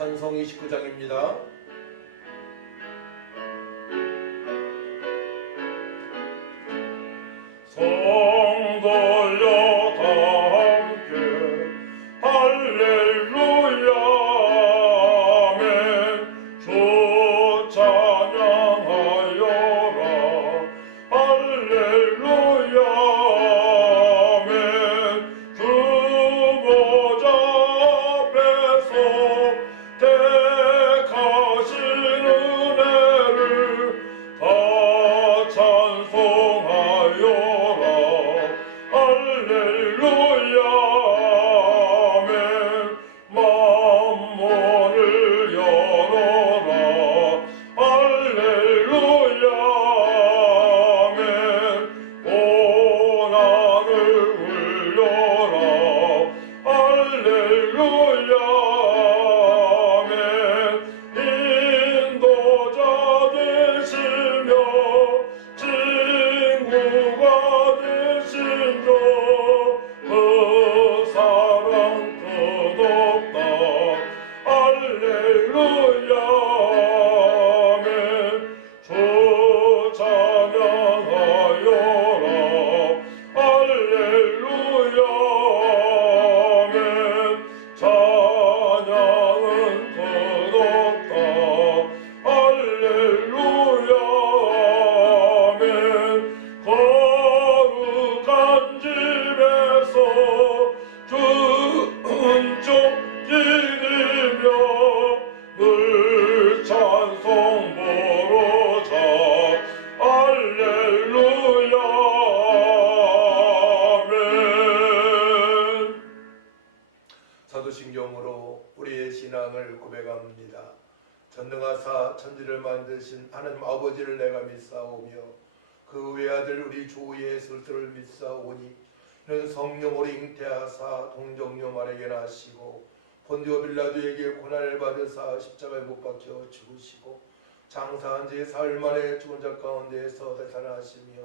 찬송 29장입니다. 성 돌려 다 함께 할렐루야 아멘. 주 찬양하여라 할렐루야 아멘. 주 보좌 앞에서 택하신 은혜를 다 찬송하여라 할렐루야 아멘. 만문을 열어라 할렐루야 아멘. 고난을 울려라 할렐루야 아멘. 인도자 되시며 친구가 되신 주 그 사랑 끝없다 할렐루야 아멘. 주 찬양하여라 할렐루야 아멘. 찬양은 끝없다 할렐루야 아멘. 거룩한 집에서 주 은총 기리며 늘 찬송 부르자 할렐루야 아멘. 사도신경으로 우리의 신앙을 고백합니다. 전능하사 천지를 만드신 하나님 아버지를 내가 믿사오며 그 외아들 우리 주 예수를 믿사오니 이는 성령으로 잉태하사 동정녀 마리아에게 나시고 본디오 빌라도에게 고난을 받으사 십자가에 못 박혀 죽으시고 장사한 지 사흘 만에 죽은 자 가운데에서 되살아나시며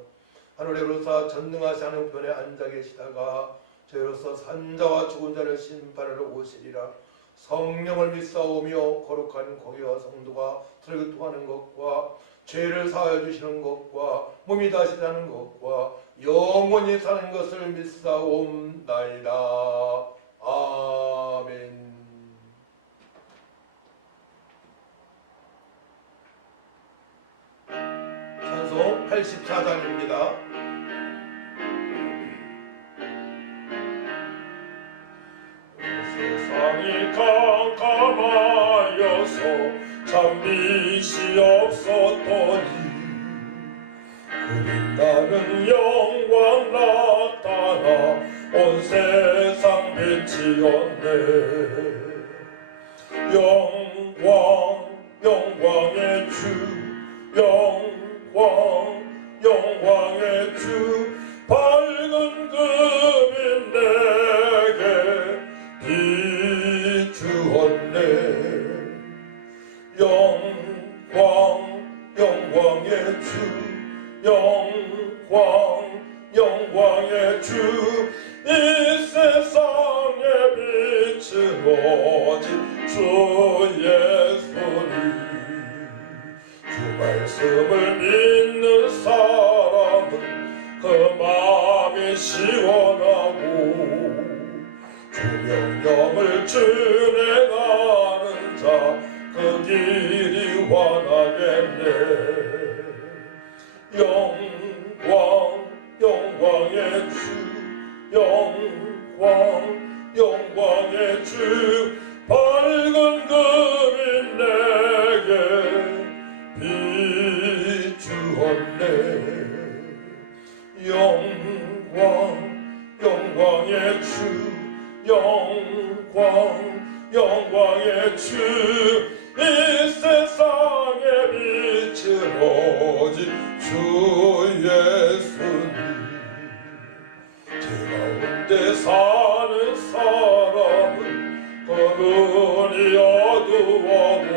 하늘에 오르사 전능하신 하늘 편에 앉아 계시다가 저희로서 산자와 죽은 자를 심판하러 오시리라. 성령을 믿사오며 거룩한 공의와 성도가 들을 통하는 것과 죄를 사하여 주시는 것과 몸이 다시 사는 것과 영원히 사는 것을 믿사옵나이다. 아멘. 찬송 84장입니다. 세상이 캄캄하여서 참 빛이 없었더니 그리 나는 영광 나타나 온 세상 빛이었네. 영광 영광의 주 영광 영광의 주 밝은 금인 내게 비추었네. 영광 영광의 주 영광 영광의 주 이 세상에 빛은 오직 주 예수니 주 말씀을 믿는 사람은 그 마음이 시원하고 주 명령을 준행하는 자 그 길이 환하겠네. 영광 영광의 주 영광 영광의 주 밝은 금인 내게 비추었네. 영광 영광의 주 영광 영광의 주 이 세상에 빛은 오직 주 예수니 제 가운데 사는 사람은 그 눈이 어두워도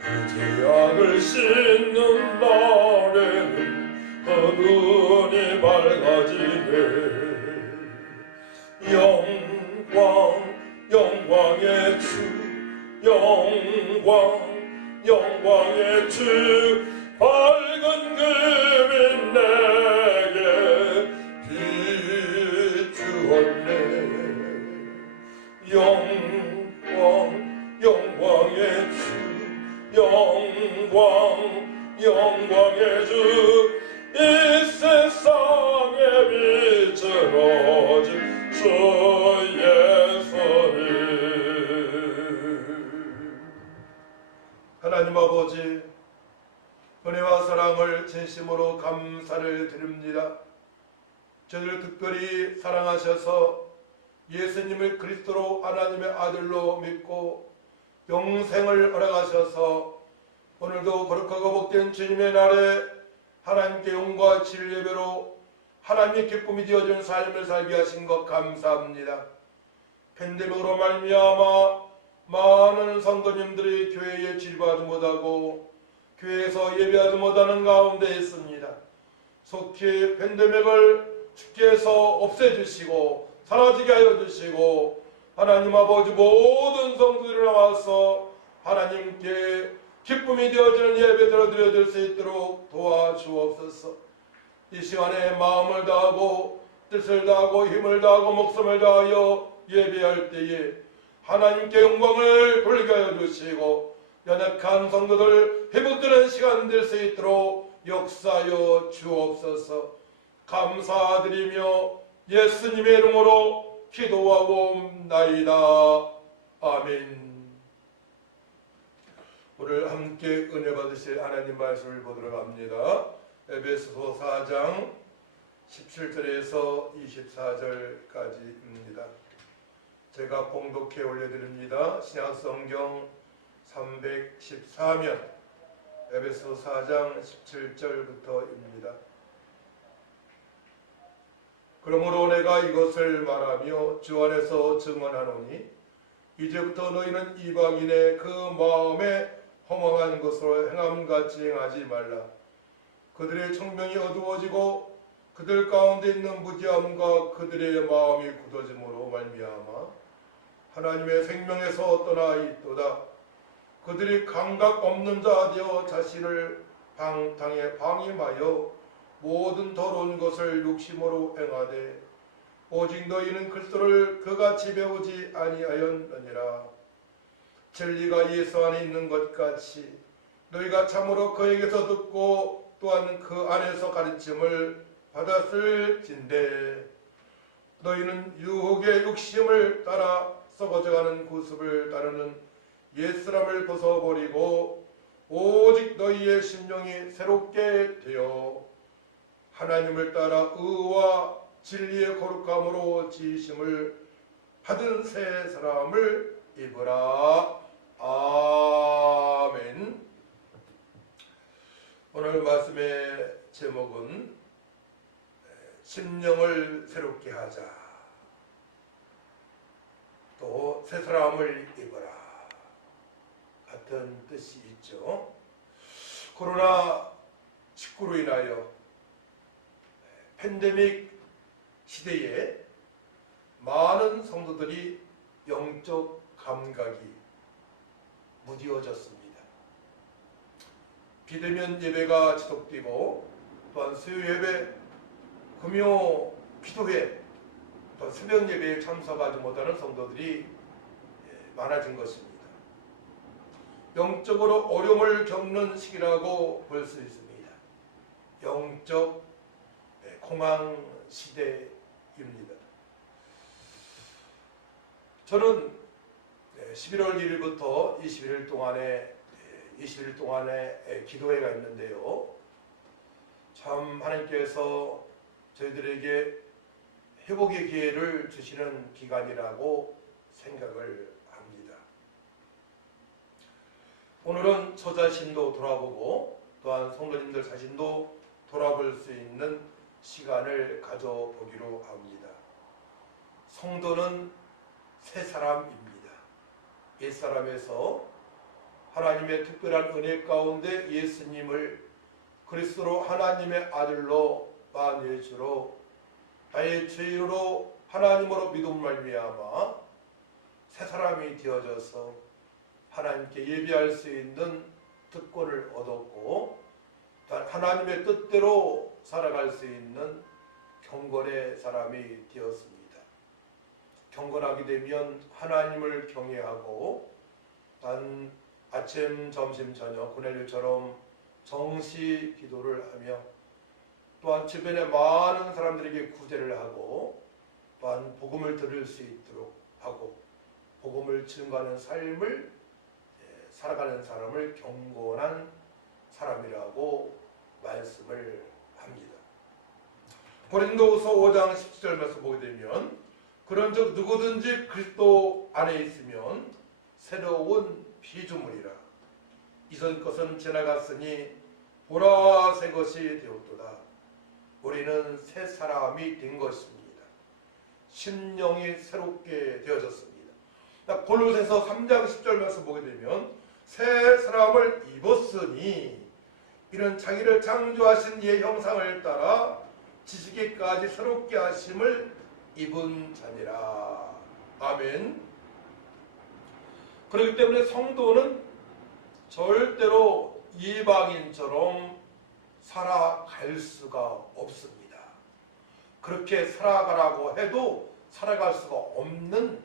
그 죄악을 씻는 날에는 그 눈이 밝아지네. 영광 영광의 주 영광의 주 밝은 그빛 내게 비추었네. 영광의 주 영광의 주 이 세상에 빛을 오직 주 예수님. 하나님 아버지, 은혜와 사랑을 진심으로 감사를 드립니다. 저희를 특별히 사랑하셔서 예수님을 그리스도로 하나님의 아들로 믿고 영생을 허락하셔서 오늘도 거룩하고 복된 주님의 날에 하나님께 영과 질 예배로 하나님의 기쁨이 되어주는 삶을 살게 하신 것 감사합니다. 팬데믹으로 말미암아 많은 성도님들이 교회에 진료하지 못하고 교회에서 예배하지 못하는 가운데 있습니다. 속히 팬데믹을 주께서 없애주시고 사라지게 하여 주시고 하나님 아버지 모든 성도들이 나와서 하나님께 기쁨이 되어지는 예배들을 드려줄 수 있도록 도와주옵소서. 이 시간에 마음을 다하고 뜻을 다하고 힘을 다하고 목숨을 다하여 예배할 때에 하나님께 영광을 돌리게 하여 주시고 연약한 성도들 회복되는 시간 될 수 있도록 역사하여 주옵소서. 감사드리며 예수님의 이름으로 기도하옵나이다. 아멘. 오늘 함께 은혜 받으실 하나님 말씀을 보도록 합니다. 에베소서 4장 17절에서 24절까지입니다. 제가 봉독해 올려드립니다. 신약성경 314면 에베소 4장 17절부터입니다. 그러므로 내가 이것을 말하며 주 안에서 증언하노니 이제부터 너희는 이방인의 그 마음에 허망한 것으로 행함같이 행하지 말라. 그들의 청명이 어두워지고 그들 가운데 있는 무지함과 그들의 마음이 굳어짐으로 말미암아 하나님의 생명에서 떠나 있도다. 그들이 감각 없는 자 되어 자신을 방탕에 방임하여 모든 더러운 것을 욕심으로 행하되 오직 너희는 그리스도를 그같이 배우지 아니하였느니라. 진리가 예수 안에 있는 것 같이 너희가 참으로 그에게서 듣고 또한 그 안에서 가르침을 받았을진대 너희는 유혹의 욕심을 따라 썩어져가는 구습을 따르는 옛사람을 벗어버리고 오직 너희의 심령이 새롭게 되어 하나님을 따라 의와 진리의 거룩함으로 지으심을 받은 새 사람을 입으라. 아멘. 오늘 말씀의 제목은 심령을 새롭게 하자, 또 새 사람을 입어라 같은 뜻이 있죠. 코로나19로 인하여 팬데믹 시대에 많은 성도들이 영적 감각이 무뎌졌습니다. 비대면 예배가 지속되고 또한 수요 예배, 금요 기도회, 또 새벽 예배에 참석하지 못하는 성도들이 많아진 것입니다. 영적으로 어려움을 겪는 시기라고 볼 수 있습니다. 영적 공황 시대입니다. 저는 11월 1일부터 21일 동안에 기도회가 있는데요. 참 하나님께서 저희들에게 회복의 기회를 주시는 기간이라고 생각을 합니다. 오늘은 저 자신도 돌아보고 또한 성도님들 자신도 돌아볼 수 있는 시간을 가져보기로 합니다. 성도는 새 사람입니다. 옛사람에서 하나님의 특별한 은혜 가운데 예수님을 그리스도로 하나님의 아들로 만유의 주로 나의 죄로 하나님으로 믿음 말미암아 새 사람이 되어져서 하나님께 예배할 수 있는 특권을 얻었고 또한 하나님의 뜻대로 살아갈 수 있는 경건의 사람이 되었습니다. 경건하게 되면 하나님을 경외하고 단 아침, 점심, 저녁 고넬료처럼 정시 기도를 하며 또한 주변에 많은 사람들에게 구제를 하고 또한 복음을 들을 수 있도록 하고 복음을 증거하는 삶을 살아가는 사람을 경건한 사람이라고 말씀을 합니다. 고린도후서 5장 17절 말씀 보게 되면 그런즉 누구든지 그리스도 안에 있으면 새로운 피조물이라 이전 것은 지나갔으니 보라 새 것이 되었도다. 우리는 새 사람이 된 것입니다. 심령이 새롭게 되어졌습니다. 골로새서 3장 10절 말씀 보게 되면 새 사람을 입었으니 이는 자기를 창조하신 이의 형상을 따라 지식에까지 새롭게 하심을 입은 자니라. 아멘. 그렇기 때문에 성도는 절대로 이방인처럼 살아갈 수가 없습니다. 그렇게 살아가라고 해도 살아갈 수가 없는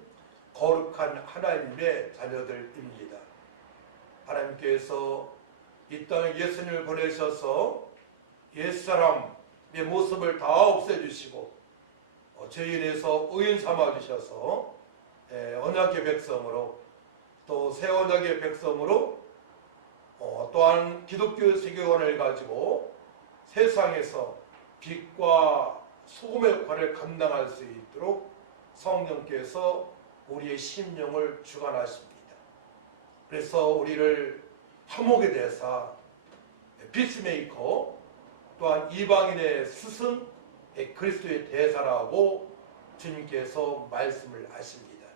거룩한 하나님의 자녀들입니다. 하나님께서 이 땅에 예수님을 보내셔서 옛사람의 모습을 다 없애주시고 죄인에서 의인 삼아주셔서 언약의 백성으로 또 새 언약의 백성으로 또한 기독교 세계관을 가지고 세상에서 빛과 소금의 역할을 감당할 수 있도록 성령께서 우리의 심령을 주관하십니다. 그래서 우리를 화목의 대사, 피스메이커, 또한 이방인의 스승, 그리스도의 대사라고 주님께서 말씀을 하십니다.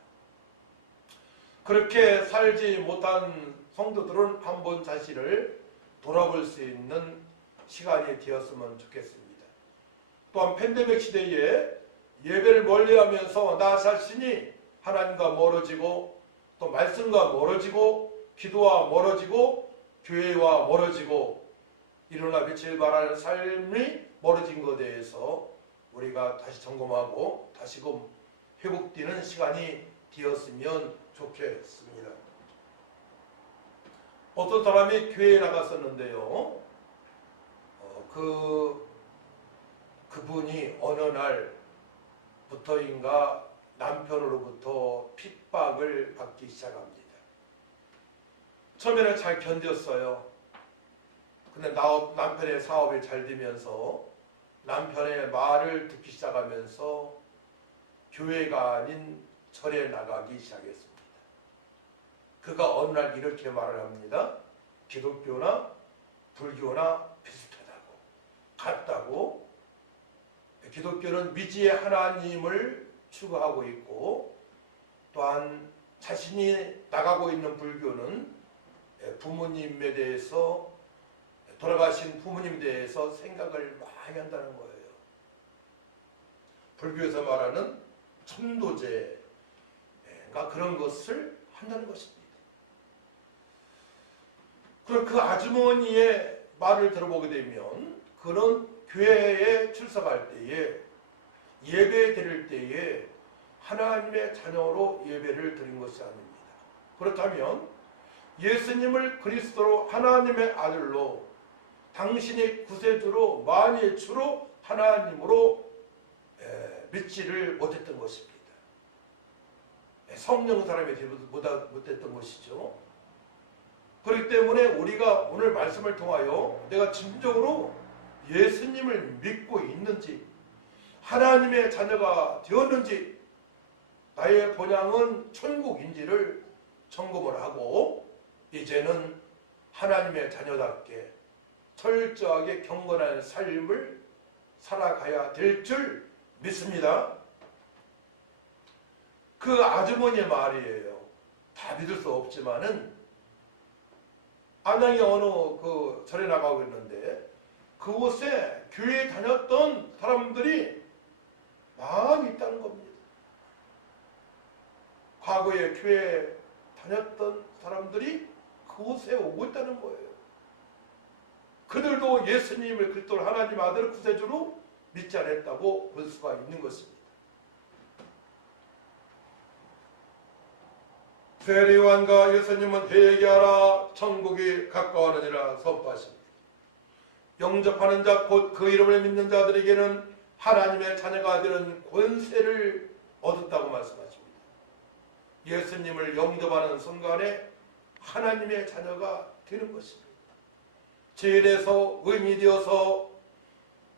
그렇게 살지 못한 성도들은 한번 자신을 돌아볼 수 있는 시간이 되었으면 좋겠습니다. 또한 팬데믹 시대에 예배를 멀리하면서 나 자신이 하나님과 멀어지고 또 말씀과 멀어지고 기도와 멀어지고 교회와 멀어지고 일어나 빛을 발하는 삶이 멀어진 것에 대해서 우리가 다시 점검하고 다시금 회복되는 시간이 되었으면 좋겠습니다. 어떤 사람이 교회에 나갔었는데요. 그분이 어느 날부터인가 남편으로부터 핍박을 받기 시작합니다. 처음에는 잘 견뎠어요. 근데 남편의 사업이 잘 되면서 남편의 말을 듣기 시작하면서 교회가 아닌 절에 나가기 시작했습니다. 그가 어느 날 이렇게 말을 합니다. 기독교나 불교나 비슷하다고, 같다고. 기독교는 미지의 하나님을 추구하고 있고 또한 자신이 나가고 있는 불교는 부모님에 대해서 돌아가신 부모님에 대해서 생각을 많이 한다는 거예요. 불교에서 말하는 천도제가 그런 것을 한다는 것입니다. 그럼 그 아주머니의 말을 들어보게 되면 그는 교회에 출석할 때에 예배 드릴 때에 하나님의 자녀로 예배를 드린 것이 아닙니다. 그렇다면 예수님을 그리스도로 하나님의 아들로 당신의 구세주로 만유의 주로 하나님으로 믿지를 못했던 것입니다. 성령 사람이 되지 못했던 것이죠. 그렇기 때문에 우리가 오늘 말씀을 통하여 내가 진정으로 예수님을 믿고 있는지 하나님의 자녀가 되었는지 나의 본향은 천국인지를 점검을 하고 이제는 하나님의 자녀답게 철저하게 경건한 삶을 살아가야 될 줄 믿습니다. 그 아주머니의 말이에요. 다 믿을 수 없지만은 안양에 어느 그 절에 나가고 있는데 그곳에 교회에 다녔던 사람들이 많이 있다는 겁니다. 과거에 교회에 다녔던 사람들이 그곳에 오고 있다는 거예요. 그들도 예수님을 그리스도 하나님 아들 구세주로 믿지 않았다고 볼 수가 있는 것입니다. 세례요한과 예수님은 회개하라 천국이 가까워하느니라 선포하십니다. 영접하는 자 곧 그 이름을 믿는 자들에게는 하나님의 자녀가 되는 권세를 얻었다고 말씀하십니다. 예수님을 영접하는 순간에 하나님의 자녀가 되는 것입니다. 죄에서 의인이 되어서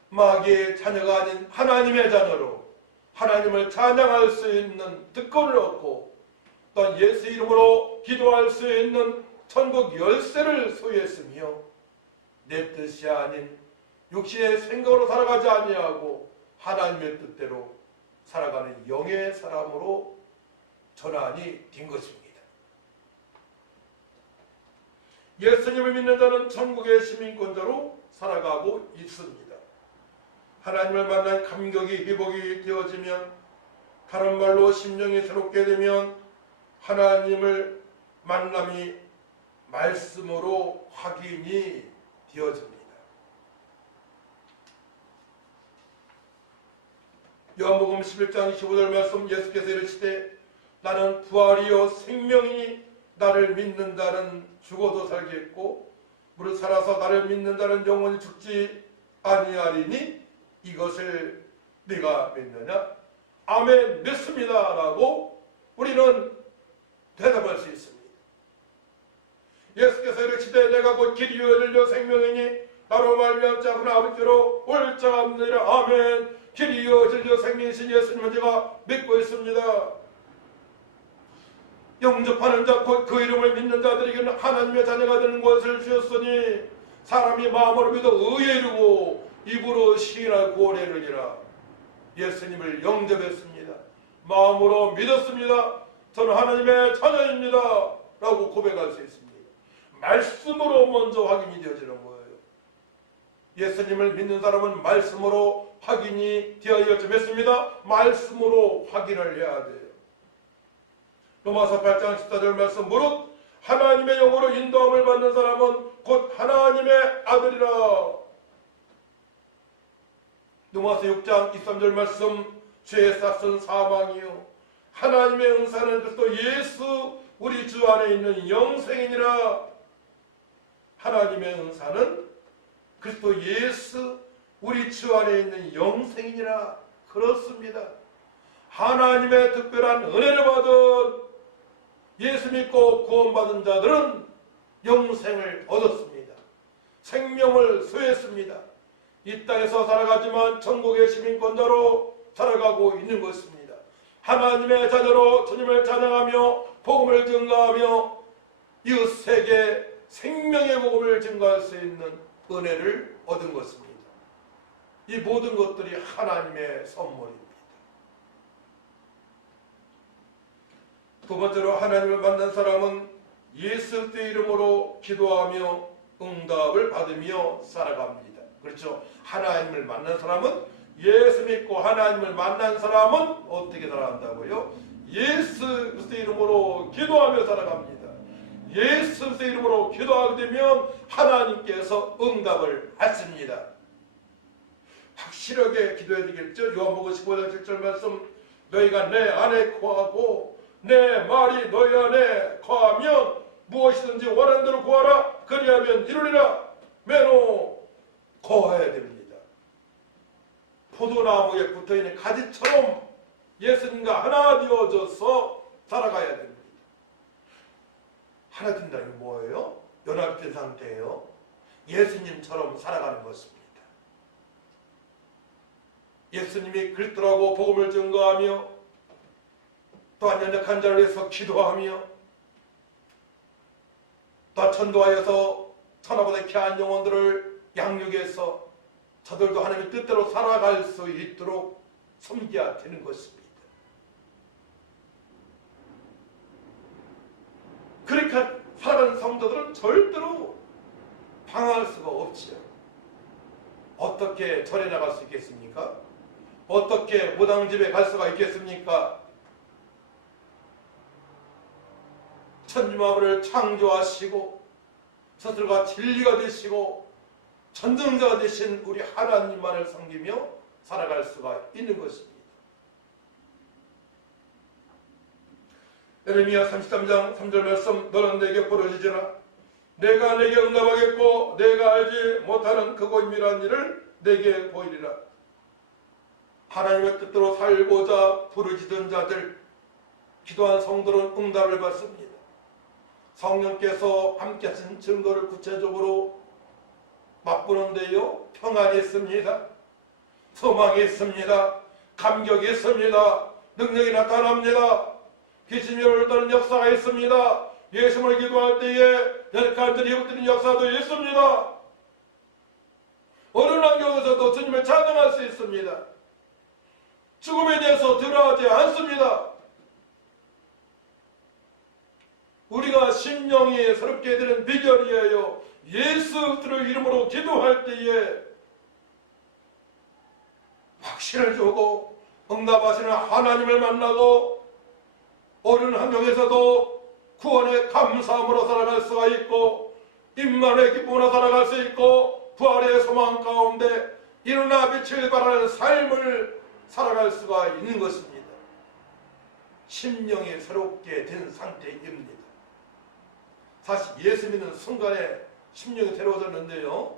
마귀의 자녀가 아닌 하나님의 자녀로 하나님을 찬양할 수 있는 특권을 얻고 또한 예수 이름으로 기도할 수 있는 천국 열쇠를 소유했으며 내 뜻이 아닌 육신의 생각으로 살아가지 아니하고 하나님의 뜻대로 살아가는 영의 사람으로 전환이 된 것입니다. 예수님을 믿는 자는 천국의 시민권자로 살아가고 있습니다. 하나님을 만난 감격이 회복이 되어지면, 다른 말로 심령이 새롭게 되면 하나님을 만남이 말씀으로 확인이 되어집니다. 요한복음 11장 15절 말씀, 예수께서 이르시되 나는 부활이요 생명이니 나를 믿는 자는 죽어도 살겠고 무릇 살아서 나를 믿는 자는 영원히 죽지 아니하리니 이것을 네가 믿느냐? 아멘, 믿습니다 라고 우리는 대답할 수 있습니다. 예수께서 이르시되 내가 곧 길이요 진리요 생명이니 나로 말미암지 않고는 아버지께로 올 자가 없느니라. 아멘. 길이요 진리요 생명이신 예수님을 제가 믿고 있습니다. 영접하는 자 곧 그 이름을 믿는 자들에게는 하나님의 자녀가 되는 것을 주셨으니 사람이 마음으로 믿어 의에 이르고 입으로 시인할 구원에 이르리라. 예수님을 영접했습니다. 마음으로 믿었습니다. 저는 하나님의 자녀입니다 라고 고백할 수 있습니다. 말씀으로 먼저 확인이 되어지는 거예요. 예수님을 믿는 사람은 말씀으로 확인이 되어야지 믿습니다. 말씀으로 확인을 해야 돼요. 로마서 8장 14절 말씀, 무릇 하나님의 영으로 인도함을 받는 사람은 곧 하나님의 아들이라. 로마서 6장 23절 말씀, 죄의 싹은 사망이요 하나님의 은사는 그리스도 예수 우리 주 안에 있는 영생이니라. 하나님의 은사는 그리스도 예수 우리 주 안에 있는 영생이니라. 그렇습니다. 하나님의 특별한 은혜를 받은 예수 믿고 구원받은 자들은 영생을 얻었습니다. 생명을 소유했습니다. 이 땅에서 살아가지만 천국의 시민권자로 살아가고 있는 것입니다. 하나님의 자녀로 주님을 찬양하며 복음을 증거하며 이웃에게 생명의 복음을 증거할 수 있는 은혜를 얻은 것입니다. 이 모든 것들이 하나님의 선물입니다. 두 번째로 하나님을 만난 사람은 예수 그리스도의 이름으로 기도하며 응답을 받으며 살아갑니다. 그렇죠? 하나님을 만난 사람은, 예수 믿고 하나님을 만난 사람은 어떻게 살아간다고요? 예수 그리스도의 이름으로 기도하며 살아갑니다. 예수 그리스도의 이름으로 기도하게 되면 하나님께서 응답을 하십니다. 확실하게 기도해야 되겠죠? 요한복음 15장 7절 말씀, 너희가 내 안에 거하고 내 말이 너희 안에 거하면 무엇이든지 원하는 대로 구하라. 그리하면 이루리라. 매너 거해야 됩니다. 포도나무에 붙어있는 가지처럼 예수님과 하나 되어져서 살아가야 됩니다. 하나 된다는 게 뭐예요? 연합된 상태예요. 예수님처럼 살아가는 것입니다. 예수님이 그리스도라고 복음을 증거하며 또한 연약한 자를 위해서 기도하며 또 전도하여서 천하보다 귀한 영혼들을 양육해서 저들도 하나님의 뜻대로 살아갈 수 있도록 섬겨야 되는 것입니다. 그러니까 살아가는 성도들은 절대로 방황할 수가 없지요. 어떻게 절에 나갈 수 있겠습니까? 어떻게 무당집에 갈 수가 있겠습니까? 천지만물을 창조하시고 스스로가 진리가 되시고 전능자가 되신 우리 하나님만을 섬기며 살아갈 수가 있는 것입니다. 예레미야 33장 3절 말씀, 너는 내게 부르짖으라. 내가 내게 응답하겠고 내가 알지 못하는 그고임이라는 일을 내게 보이리라. 하나님의 뜻대로 살고자 부르짖은 자들, 기도한 성도는 응답을 받습니다. 성령께서 함께 하신 증거를 구체적으로 맛보는데요, 평안이 있습니다. 소망이 있습니다. 감격이 있습니다. 능력이 나타납니다. 귀신이 올라오는 역사가 있습니다. 예수님을 기도할 때에 열간들이 흩뜨리는 역사도 있습니다. 어느 환경에서도 주님을 찬양할 수 있습니다. 죽음에 대해서 두려워하지 않습니다. 우리가 심령이 새롭게 되는 비결이에요. 예수 그리스도의 이름으로 기도할 때에 확신을 주고 응답하시는 하나님을 만나고 어느 환경에서도 구원의 감사함으로 살아갈 수가 있고 임만의 기쁨으로 살아갈 수 있고 부활의 소망 가운데 일어나 빛을 발하는 삶을 살아갈 수가 있는 것입니다. 심령이 새롭게 된 상태입니다. 사실 예수 믿는 순간에 심령이 새로워졌는데요,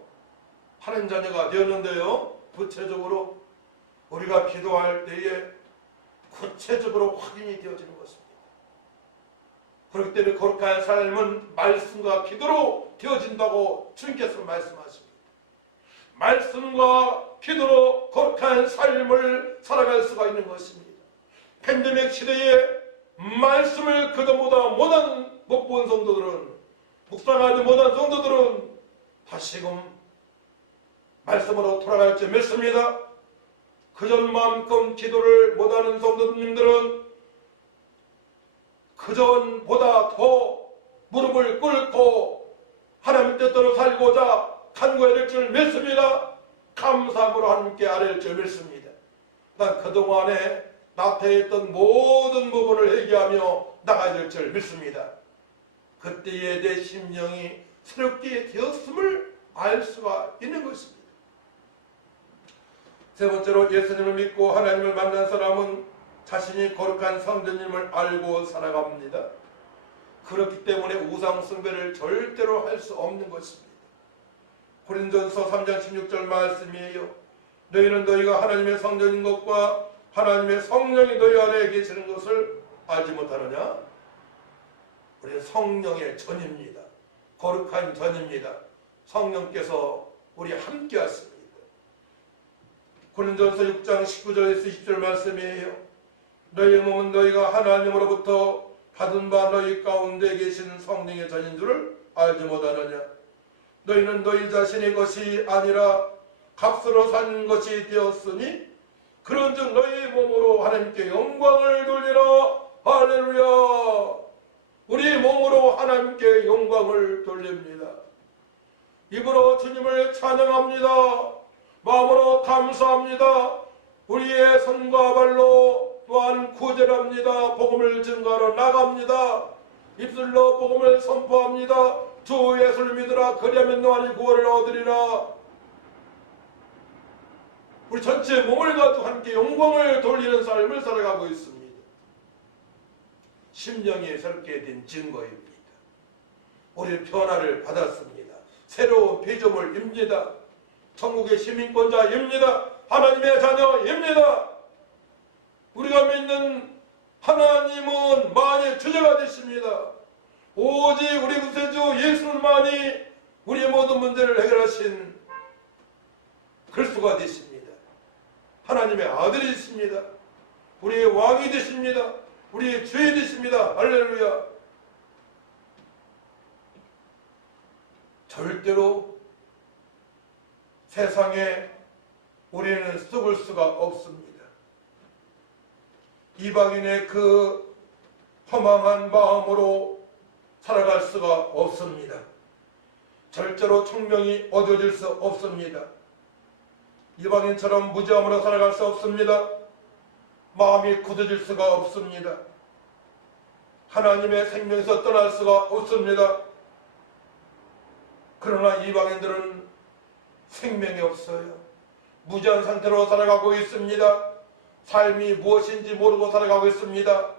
하나님 자녀가 되었는데요, 구체적으로 우리가 기도할 때에 구체적으로 확인이 되어지는 것입니다. 그렇기 때문에 거룩한 삶은 말씀과 기도로 되어진다고 주님께서 말씀하십니다. 말씀과 기도로 거룩한 삶을 살아갈 수가 있는 것입니다. 팬데믹 시대에 말씀을 그전보다 못 본 성도들은, 묵상하지 못한 성도들은 다시금 말씀으로 돌아갈 줄 믿습니다. 그전만큼 기도를 못하는 성도님들은 그전보다 더 무릎을 꿇고 하나님 뜻대로 살고자 간구해야 될 줄 믿습니다. 감사함으로 하나님께 아뢰일 줄 믿습니다. 난 그동안에 나태했던 모든 부분을 회개하며 나가야 될 줄 믿습니다. 그때에 내 심령이 새롭게 되었음을 알 수가 있는 것입니다. 세 번째로, 예수님을 믿고 하나님을 만난 사람은 자신이 거룩한 성전임을 알고 살아갑니다. 그렇기 때문에 우상 숭배를 절대로 할 수 없는 것입니다. 고린도전서 3장 16절 말씀이에요. 너희는 너희가 하나님의 성전인 것과 하나님의 성령이 너희 안에 계시는 것을 알지 못하느냐? 우리는 성령의 전입니다. 거룩한 전입니다. 성령께서 우리 함께 하십니다. 고린도전서 6장 19절에서 20절 말씀이에요. 너희 몸은 너희가 하나님으로부터 받은 바 너희 가운데 계신 성령의 전인 줄을 알지 못하느냐? 너희는 너희 자신의 것이 아니라 값으로 산 것이 되었으니 그런즉 너희 몸으로 하나님께 영광을 돌리라. 할렐루야. 우리 몸으로 하나님께 영광을 돌립니다. 입으로 주님을 찬양합니다. 마음으로 감사합니다. 우리의 손과 발로 또한 구제합니다. 복음을 증거하러 나갑니다. 입술로 복음을 선포합니다. 주 예수를 믿으라. 그리하면 너희 구원을 얻으리라. 우리 전체 몸을 가지고 함께 영광을 돌리는 삶을 살아가고 있습니다. 심령이 새롭게 된 증거입니다. 우리 변화를 받았습니다. 새로운 피조물입니다. 천국의 시민권자입니다. 하나님의 자녀입니다. 우리가 믿는 하나님은 만의 주제가 되십니다. 오직 우리 구세주 예수만이 우리의 모든 문제를 해결하신 그리스도가 되십니다. 하나님의 아들이십니다. 우리의 왕이 되십니다. 우리의 주이 되십니다. 할렐루야. 절대로 세상에 우리는 썩을 수가 없습니다. 이방인의 그 허망한 마음으로 살아갈 수가 없습니다. 절대로 청명이 얻어질 수 없습니다. 이방인처럼 무지함으로 살아갈 수 없습니다. 마음이 굳어질 수가 없습니다. 하나님의 생명에서 떠날 수가 없습니다. 그러나 이방인들은 생명이 없어요. 무지한 상태로 살아가고 있습니다. 삶이 무엇인지 모르고 살아가고 있습니다.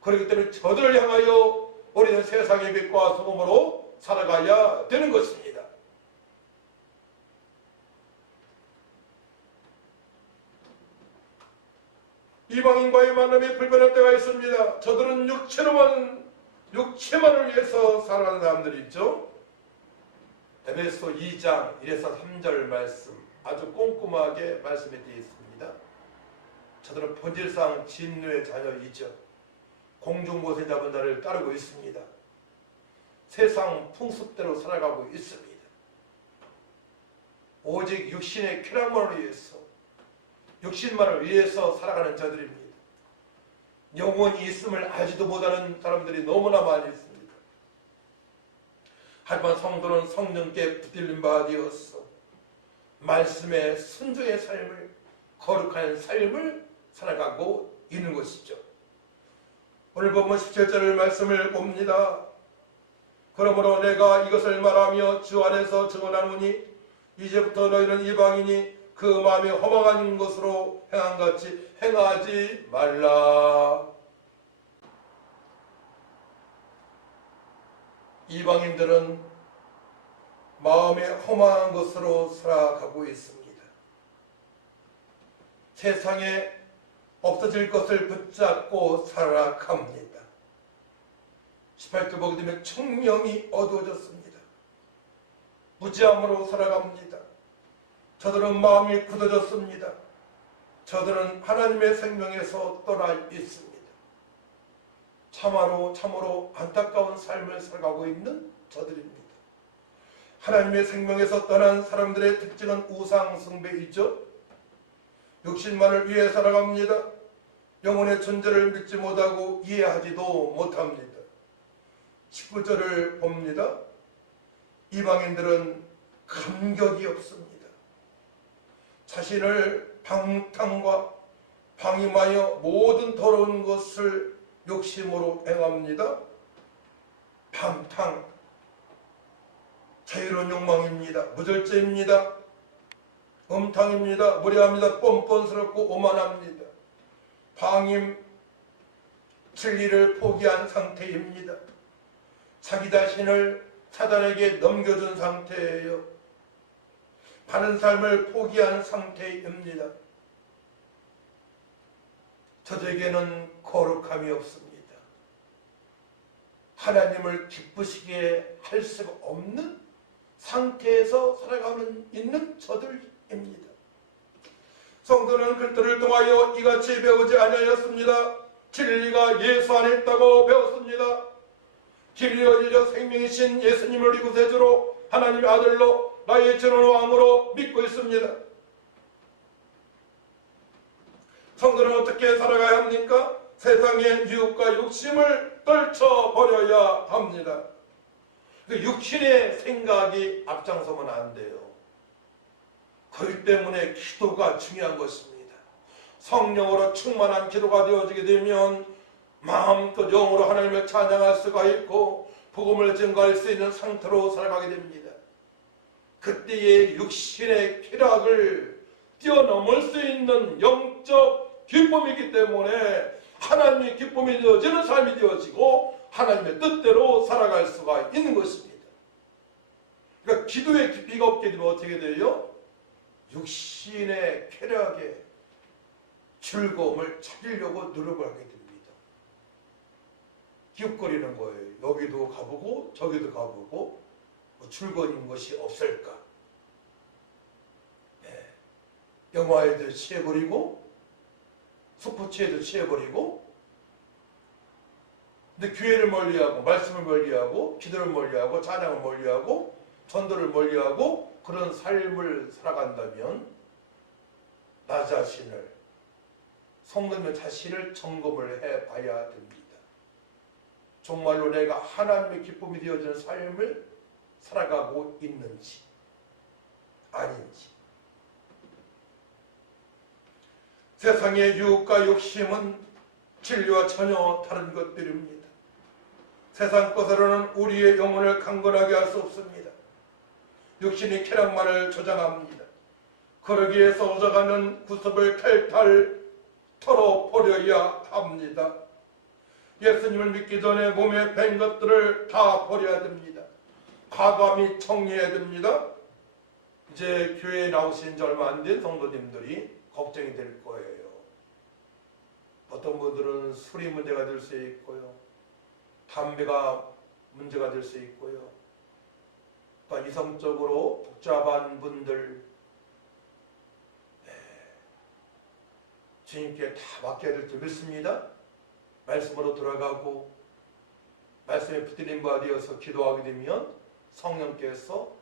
그렇기 때문에 저들을 향하여 우리는 세상의 빛과 소금으로 살아가야 되는 것입니다. 이방인과의 만남이 불편할 때가 있습니다. 저들은 육체만을 위해서 살아가는 사람들이 있죠. 에베소 2장 1에서 3절 말씀 아주 꼼꼼하게 말씀이 되어 있습니다. 저들은 본질상 진노의 자녀이죠. 공중보세 잡은 자를 따르고 있습니다. 세상 풍습대로 살아가고 있습니다. 오직 육신의 쾌락만을 위해서, 육신만을 위해서 살아가는 자들입니다. 영원히 있음을 알지도 못하는 사람들이 너무나 많이 있습니다. 하지만 성도는 성령께 붙들린 바 되어서 말씀의 순종의 삶을, 거룩한 삶을 살아가고 있는 것이죠. 오늘 본문 17절 말씀을 봅니다. 그러므로 내가 이것을 말하며 주 안에서 증언하노니 이제부터 너희는 이방인이 그 마음이 허망한 것으로 행한같이 행하지 말라. 이방인들은 마음에 허망한 것으로 살아가고 있습니다. 세상에 없어질 것을 붙잡고 살아갑니다. 18절 보게 되면 청명이 어두워졌습니다. 무지함으로 살아갑니다. 저들은 마음이 굳어졌습니다. 저들은 하나님의 생명에서 떠나 있습니다. 참으로 안타까운 삶을 살아가고 있는 저들입니다. 하나님의 생명에서 떠난 사람들의 특징은 우상 숭배이죠. 육신만을 위해 살아갑니다. 영혼의 존재를 믿지 못하고 이해하지도 못합니다. 19절을 봅니다. 이방인들은 감격이 없습니다. 자신을 방탕과 방임하여 모든 더러운 것을 욕심으로 행합니다. 방탕, 자유로운 욕망입니다. 무절제입니다. 음탕입니다. 무례합니다. 뻔뻔스럽고 오만합니다. 방임, 진리를 포기한 상태입니다. 자기 자신을 사단에게 넘겨준 상태예요. 바른 삶을 포기한 상태입니다. 저에게는 거룩함이 없습니다. 하나님을 기쁘시게 할 수가 없는 상태에서 살아가는 있는 저들입니다. 성도는 그들을 통하여 이같이 배우지 아니하였습니다. 진리가 예수 안에 있다고 배웠습니다. 진리로 이르려 생명이신 예수님을 우리 구세주로 하나님의 아들로 나의 전원 왕으로 믿고 있습니다. 성도는 어떻게 살아가야 합니까? 세상의 유혹과 욕심을 떨쳐버려야 합니다. 육신의 생각이 앞장서면 안 돼요. 그렇기 때문에 기도가 중요한 것입니다. 성령으로 충만한 기도가 되어지게 되면 마음껏 영으로 하나님을 찬양할 수가 있고 복음을 증거할 수 있는 상태로 살아가게 됩니다. 그때의 육신의 쾌락을 뛰어넘을 수 있는 영적 기쁨이기 때문에 하나님의 기쁨이 되어지는 삶이 되어지고 하나님의 뜻대로 살아갈 수가 있는 것입니다. 그러니까 기도의 깊이가 없게 되면 어떻게 돼요? 육신의 쾌락에 즐거움을 찾으려고 노력을 하게 됩니다. 기웃거리는 거예요. 여기도 가보고 저기도 가보고 뭐 즐거운 것이 없을까? 네. 영화에도 취해버리고 스포츠에도 취해버리고 근데 교회를 멀리하고 말씀을 멀리하고 기도를 멀리하고 찬양을 멀리하고 전도를 멀리하고 그런 삶을 살아간다면 나 자신을 성도님 자신을 점검을 해봐야 됩니다. 정말로 내가 하나님의 기쁨이 되어지는 삶을 살아가고 있는지 아닌지. 세상의 유혹과 욕심은 진리와 전혀 다른 것들입니다. 세상 것으로는 우리의 영혼을 강건하게 할 수 없습니다. 육신이 쾌락만을 조장합니다. 그러기에 쏟아가는 구습을 탈탈 털어버려야 합니다. 예수님을 믿기 전에 몸에 밴 것들을 다 버려야 됩니다. 과감히 정리해야 됩니다. 이제 교회에 나오신 지 얼마 안 된 성도님들이 걱정이 될 거예요. 어떤 분들은 술이 문제가 될 수 있고요. 담배가 문제가 될 수 있고요. 또 이성적으로 복잡한 분들 주님께 다 맡겨야 될 줄 믿습니다. 말씀으로 돌아가고 말씀에 붙들림 받아서 기도하게 되면 성령께서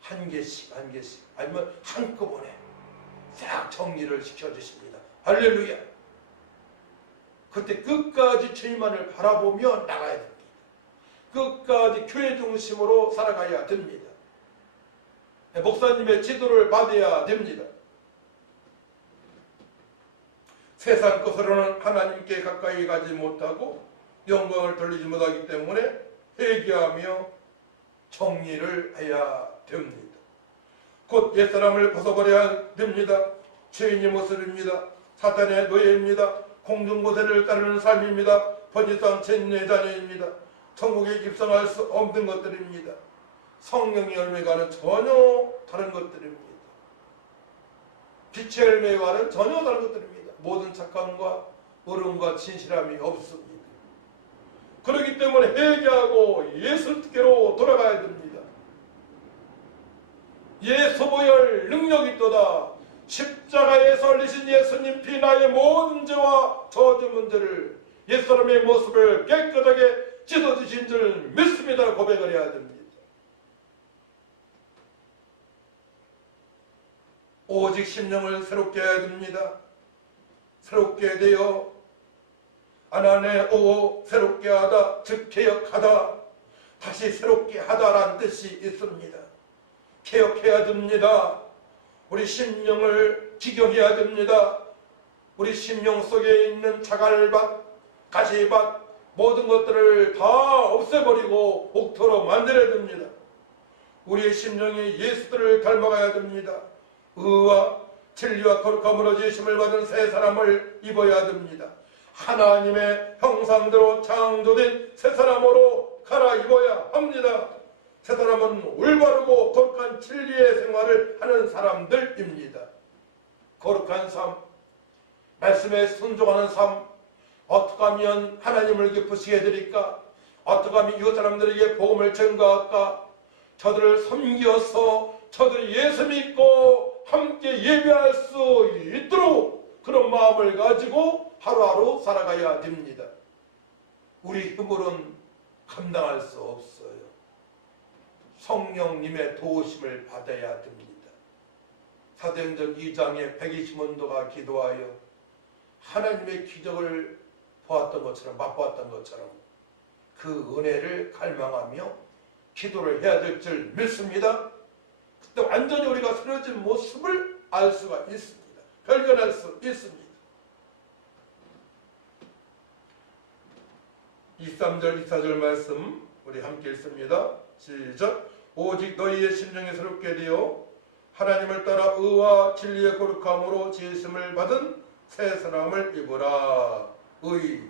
한 개씩 아니면 한꺼번에 싹 정리를 시켜주십니다. 할렐루야. 그때 끝까지 주님만을 바라보며 나가야 됩니다. 끝까지 교회 중심으로 살아가야 됩니다. 목사님의 지도를 받아야 됩니다. 세상 것으로는 하나님께 가까이 가지 못하고 영광을 돌리지 못하기 때문에 회개하며 정리를 해야 됩니다. 곧 옛사람을 벗어버려야 됩니다. 죄인의 모습입니다. 사탄의 노예입니다. 공중고세를 따르는 삶입니다. 번지상 죄인의 자녀입니다. 천국에 입성할 수 없는 것들입니다. 성령의 열매가는 전혀 다른 것들입니다. 빛의 열매와는 전혀 다른 것들입니다. 모든 착함과 어른과 진실함이 없습니다. 그렇기 때문에 회개하고 예수께로 돌아가야 됩니다. 예수보혈 능력이 있도다. 십자가에서 흘리신 예수님 피 나의 모든 죄와 저주 문제를 옛사람의 모습을 깨끗하게 찢어주신 줄 믿습니다. 고백을 해야 됩니다. 오직 심령을 새롭게 해야 됩니다. 새롭게 되어 안안에 오 새롭게 하다 즉 개혁하다 다시 새롭게 하다라는 뜻이 있습니다. 개혁해야 됩니다. 우리 심령을 기경해야 됩니다. 우리 심령 속에 있는 자갈밭, 가시밭 모든 것들을 다 없애버리고 옥토로 만들어야 됩니다. 우리의 심령이 예수들을 닮아가야 됩니다. 의와 진리와 거룩함으로 지으심을 받은 새 사람을 입어야 됩니다. 하나님의 형상대로 창조된 새 사람으로 갈아입어야 합니다. 새 사람은 올바르고 거룩한 진리의 생활을 하는 사람들입니다. 거룩한 삶, 말씀에 순종하는 삶, 어떻게 하면 하나님을 기쁘시게 해드릴까? 어떻게 하면 이웃 사람들에게 복음을 전가할까? 저들을 섬겨서 저들이 예수 믿고 함께 예배할 수 있도록 그런 마음을 가지고 하루하루 살아가야 됩니다. 우리 힘으로는 감당할 수 없어요. 성령님의 도우심을 받아야 됩니다. 사도행전 2장에 120원도가 기도하여 하나님의 기적을 보았던 것처럼 맛보았던 것처럼 그 은혜를 갈망하며 기도를 해야 될 줄 믿습니다. 그때 완전히 우리가 쓰러진 모습을 알 수가 있습니다. 발견할 수 있습니다. 23절 24절 말씀 우리 함께 읽습니다. 시작. 오직 너희의 심령이 새롭게 되어 하나님을 따라 의와 진리의 거룩함으로 지으심을 받은 새 사람을 입으라. 의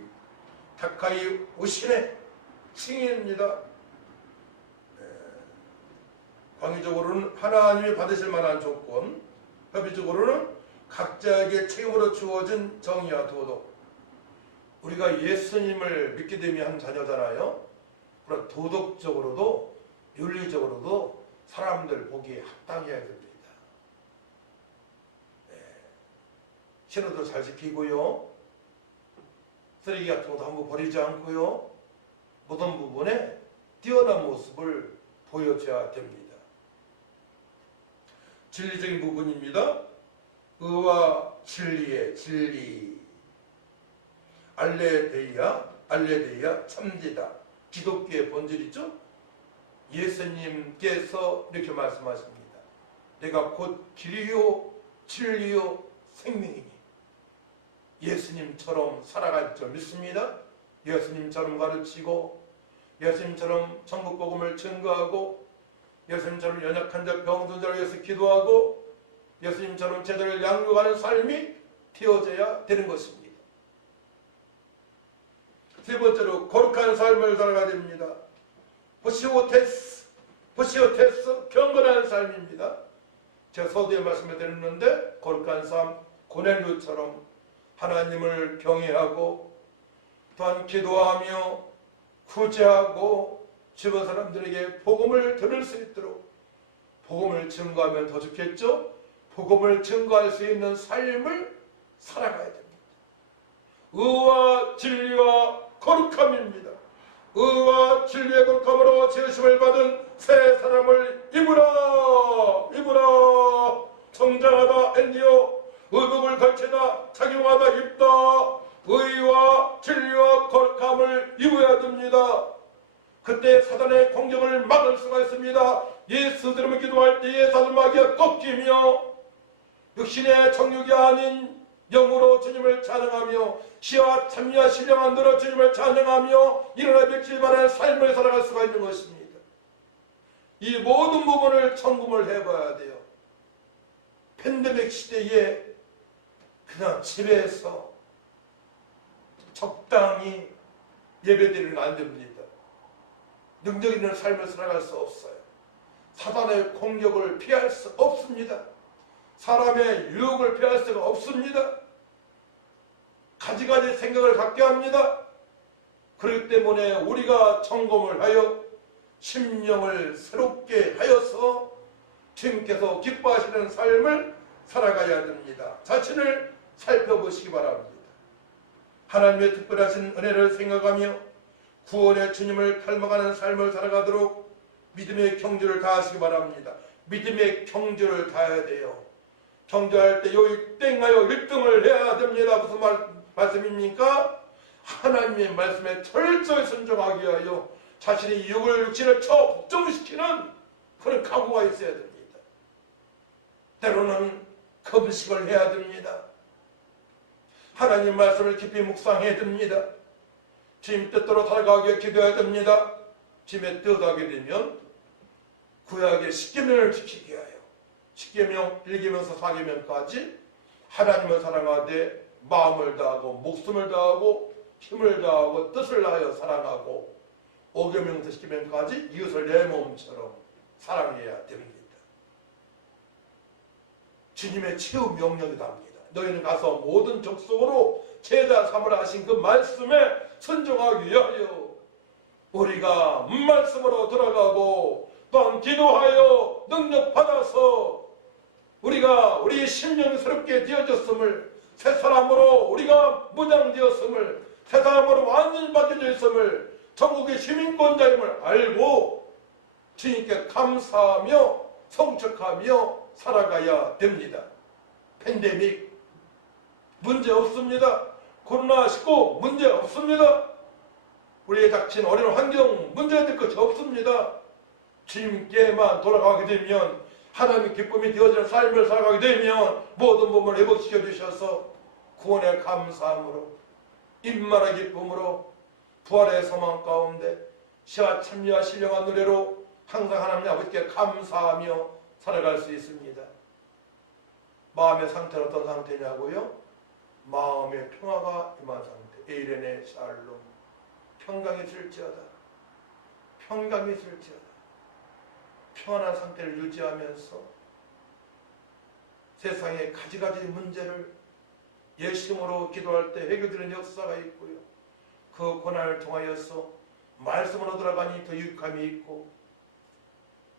가까이 오시네 칭의입니다. 광의적으로는 하나님이 받으실 만한 조건, 협의적으로는 각자에게 책임으로 주어진 정의와 도덕. 우리가 예수님을 믿게 되면 한 자녀잖아요. 그러나 도덕적으로도 윤리적으로도 사람들 보기에 합당해야 됩니다. 신호도 잘 지키고요. 쓰레기 같은 것도 한번 버리지 않고요. 모든 부분에 뛰어난 모습을 보여줘야 됩니다. 진리적인 부분입니다. 의와 진리의 진리. 알레데이아 참지다. 기독교의 본질이죠. 예수님께서 이렇게 말씀하십니다. 내가 곧 길이요 진리요 생명이니 예수님처럼 살아갈 줄 믿습니다. 예수님처럼 가르치고 예수님처럼 천국 복음을 증거하고 예수님처럼 연약한 자 병든 자를 위해서 기도하고 예수님처럼 제자를 양육하는 삶이 되어져야 되는 것입니다. 세 번째로 거룩한 삶을 살아가야 됩니다. 보시오테스, 경건한 삶입니다. 제가 서두에 말씀을 드렸는데 거룩한 삶, 고넬료처럼 하나님을 경외하고 또한 기도하며 구제하고 주변 사람들에게 복음을 들을 수 있도록 복음을 증거하면 더 좋겠죠? 복음을 증거할 수 있는 삶을 살아가야 됩니다. 의와 진리와 거룩함입니다. 의와 진리의 거룩함으로 지으심을 받은 새 사람을 입으라. 성장하다 엔디오, 의복을 걸치다 착용하다 입다. 의와 진리와 거룩함을 입어야 됩니다. 그때 사단의 공격을 막을 수가 있습니다. 예수 들으며 기도할 때에 사단 마귀가 꺾이며 육신의 정욕이 아닌 영으로 주님을 찬양하며 시와 참미와 신령한 대로 주님을 찬양하며 일어나 뵙지 말할 삶을 살아갈 수가 있는 것입니다. 이 모든 부분을 점검을 해봐야 돼요. 팬데믹 시대에 그냥 집에서 적당히 예배드리는 안 됩니다. 능력 있는 삶을 살아갈 수 없어요. 사단의 공격을 피할 수 없습니다. 사람의 유혹을 피할 수가 없습니다. 가지가지 생각을 갖게 합니다. 그렇기 때문에 우리가 점검을 하여 심령을 새롭게 하여서 주님께서 기뻐하시는 삶을 살아가야 됩니다. 자신을 살펴보시기 바랍니다. 하나님의 특별하신 은혜를 생각하며 구원의 주님을 닮아가는 삶을 살아가도록 믿음의 경주를 다하시기 바랍니다. 믿음의 경주를 다해야 돼요. 경주할 때 여기 땡하여 1등을 해야 됩니다. 무슨 말씀입니까? 하나님의 말씀에 철저히 순종하기 위하여 자신의 육신을 복종시키는 그런 각오가 있어야 됩니다. 때로는 금식을 해야 됩니다. 하나님 말씀을 깊이 묵상해야 됩니다. 주님 뜻대로 살아가기 위해 기도해야 됩니다. 주님의 뜻하게 되면 구약의 10계명을 지키기 위하여 10계명, 1계명에서 4계명까지 하나님을 사랑하되 마음을 다하고 목숨을 다하고 힘을 다하고 뜻을 다하여 사랑하고 5계명부터 10계명까지 이웃을 내 몸처럼 사랑해야 됩니다. 주님의 최후 명령이답니다. 너희는 가서 모든 족속으로 제자 삼으라 하신 그 말씀에 순종하기 위하여 우리가 말씀으로 돌아가고 또한 기도하여 능력 받아서 우리가 우리의 심령이 새롭게 되어졌음을, 새 사람으로 우리가 무장되었음을, 새 사람으로 완전히 바뀌어져 있음을, 천국의 시민권자임을 알고 주님께 감사하며 성축하며 살아가야 됩니다. 팬데믹 문제 없습니다. 코로나19 문제 없습니다. 우리의 닥친 어려운 환경 문제될 것이 없습니다. 주님께만 돌아가게 되면, 하나님의 기쁨이 되어지는 삶을 살아가게 되면 모든 부분을 회복시켜 주셔서 구원의 감사함으로 임마의 기쁨으로 부활의 소망 가운데 시와 찬미와 신령한 노래로 항상 하나님 아버지께 감사하며 살아갈 수 있습니다. 마음의 상태는 어떤 상태냐고요? 마음의 평화가 임한 상태. 에이레네 샬롬. 평강이 있을지어다. 평강이 있을지어다. 평안한 상태를 유지하면서 세상의 가지가지 문제를 예심으로 기도할 때 해결되는 역사가 있고요. 그 고난을 통하여서 말씀으로 들어가니 더 유익함이 있고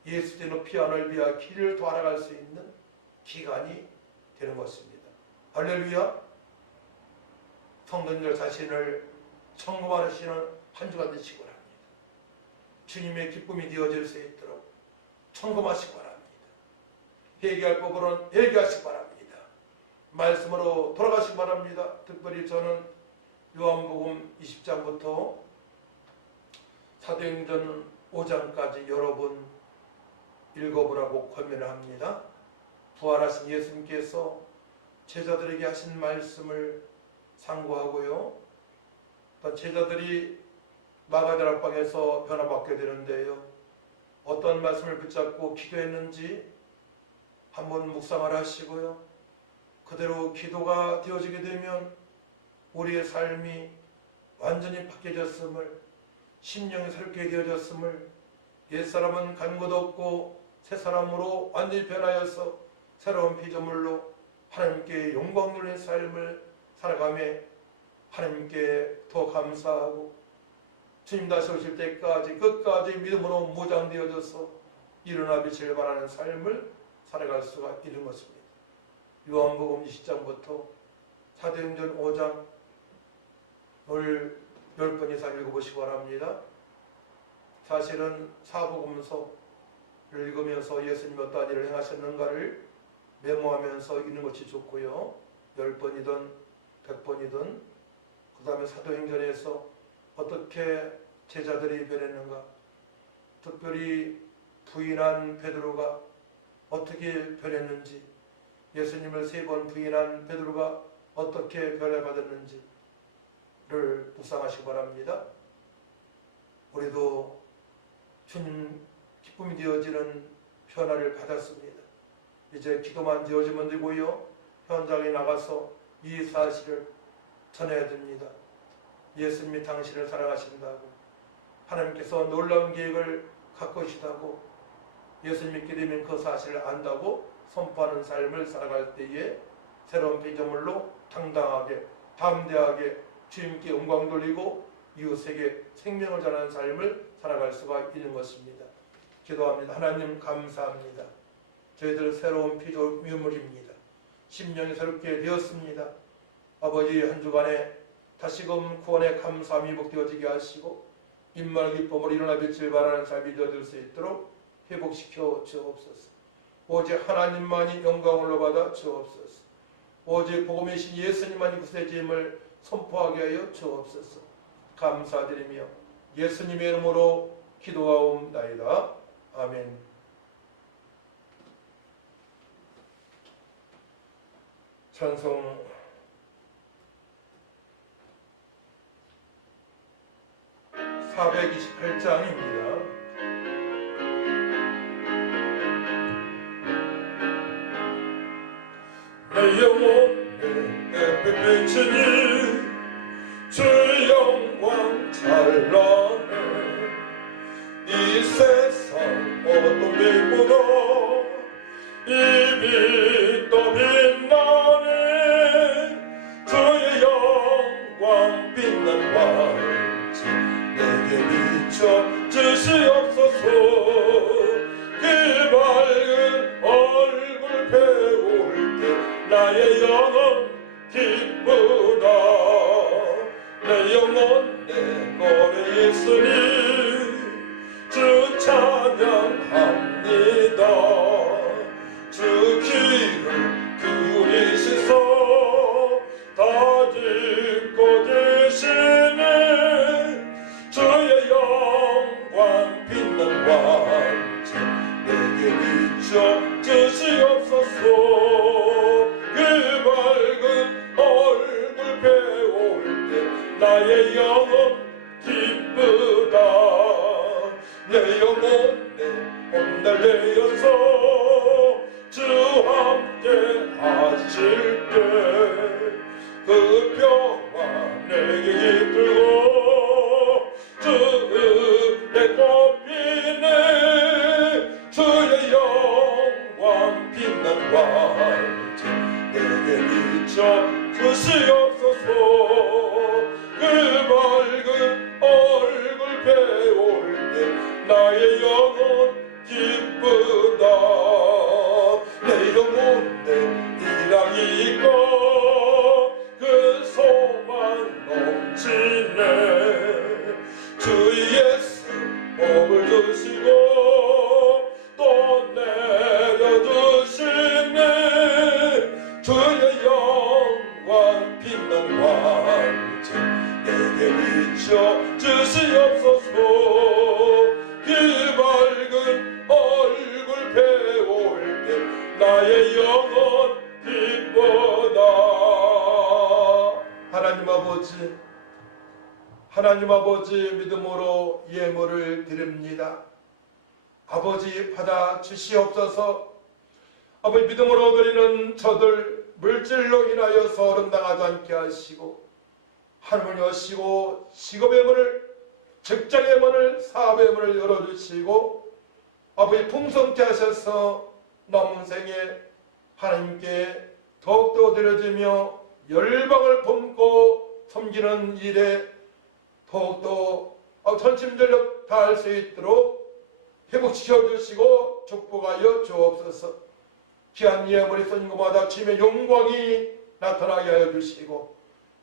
예수의 높이와 넓이와 길을 더 알아갈 수 있는 기간이 되는 것입니다. 할렐루야. 성도님들 자신을 점검하시는 한 주가 되시기 바랍니다. 주님의 기쁨이 되어질 수 있도록 점검하시기 바랍니다. 회개할 법으로는 회개하시기 바랍니다. 말씀으로 돌아가시기 바랍니다. 특별히 저는 요한복음 20장부터 사도행전 5장까지 여러 번 읽어보라고 권면을 합니다. 부활하신 예수님께서 제자들에게 하신 말씀을 상고하고요. 또 제자들이 마가다락방에서 변화받게 되는데요. 어떤 말씀을 붙잡고 기도했는지 한번 묵상을 하시고요. 그대로 기도가 되어지게 되면 우리의 삶이 완전히 바뀌어졌음을, 심령이 새롭게 되어졌음을, 옛사람은 간 곳 없고 새 사람으로 완전히 변하여서 새로운 피조물로 하나님께 영광 누리는 삶을 살아가며 하나님께 더 감사하고 주님 다시 오실 때까지 끝까지 믿음으로 무장되어져서 일어나 빛을 발하는 삶을 살아갈 수가 있는 것입니다. 요한복음 20장부터 사도행전 5장 을 10번 이상 읽어보시기 바랍니다. 사실은 사복음서를 읽으면서 예수님이 어떠한 일을 행하셨는가를 메모하면서 읽는 것이 좋고요. 10번이든 100번이든 그 다음에 사도행전에서 어떻게 제자들이 변했는가, 특별히 부인한 베드로가 어떻게 변했는지, 예수님을 3번 부인한 베드로가 어떻게 변화받았는지를 묵상하시기 바랍니다. 우리도 주님 기쁨이 되어지는 변화를 받았습니다. 이제 기도만 되어지면 되고요. 현장에 나가서 이 사실을 전해야 됩니다. 예수님이 당신을 사랑하신다고, 하나님께서 놀라운 계획을 갖고 계시다고, 예수 믿게 되면 그 사실을 안다고 선포하는 삶을 살아갈 때에 새로운 피조물로 당당하게 담대하게 주님께 영광 돌리고 이웃에게 생명을 전하는 삶을 살아갈 수가 있는 것입니다. 기도합니다. 하나님 감사합니다. 저희들 새로운 피조물입니다. 심령이 새롭게 되었습니다. 아버지 한 주간에 다시금 구원의 감사함이 복되어지게 하시고 인말 기쁨으로 일어나 빛을 발하는 삶이 되어질 수 있도록 회복시켜 주옵소서. 오직 하나님만이 영광을 받아 주옵소서. 오직 복음이신 예수님만이 구세주임을 선포하게 하여 주옵소서. 감사드리며 예수님의 이름으로 기도하옵나이다. 아멘. 찬송 428장입니다. 내 영혼에 빛비치니 주 영광 찬란해. 이 세상 어떤 빛보다 이 빛도 빛나네. 주의 영광 빛난 왕지 내게 비춰 주시옵소서. 그 밝은 얼굴 배울 때 나의 영혼 기쁘다. 내 영혼 내 노래했으니 주 찬양합니다. 주 귀를 기울이시소 다 듣고 계시네. 주의 영광 빛난 왕지 내게 비춰 주시옵소서. 그 밝은 얼굴 배울 때 나의 영혼 기쁘다. 내 영혼 내 온달되어서 주 함께 하실 때 그 평화 내게 깃들고 주 은혜 꽃피네. 주의 영광 빛난 왕지 내게 비춰 주시옵소서. 그 밝은 얼굴 배울 때 나의 영혼 기쁘다. 내 영혼 내 일하기 있고 그 소망 넘치네. 주 예수 복을 주시고 또 내려주시네. 주의 영광 빛난 왕지 내게 비춰 주시옵소서. 그 밝은 얼굴 배울 때 나의 영혼 기쁘다. 하나님 아버지, 하나님 아버지 믿음으로 예물을 드립니다. 아버지 받아 주시옵소서. 아버지 믿음으로 드리는 저들 물질로 인하여 소름당하지 않게 하시고 하늘을 여시고 직업의 문을 직장의 문을 사업의 문을 열어주시고 아버지 풍성케 하셔서 남은 생에 하나님께 더욱더 드려지며 열방을 품고 섬기는 일에 더욱더 전심전력 다할 수 있도록 회복시켜 주시고 축복하여 주옵소서. 귀한 예물이 쏜 것마다 주님의 영광이 나타나게 하여 주시고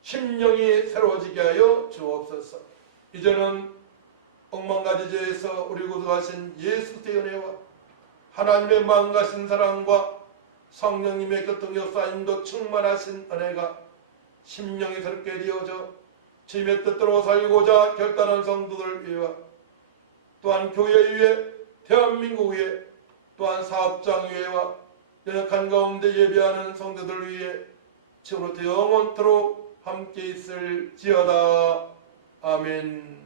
심령이 새로워지게 하여 주옵소서. 이제는 억만가지제에서 우리 구속하신 예수의 은혜와 하나님의 망가신 사랑과 성령님의 교통 역사인도 충만하신 은혜가 심령이 새롭게 되어져 주님의 뜻대로 살고자 결단한 성도들 위해 또한 교회 위에 대한민국 위에 또한 사업장 위에와 연약한 가운데 예배하는 성도들 위해 지금부터 영원토록 함께 있을지어다. 아멘.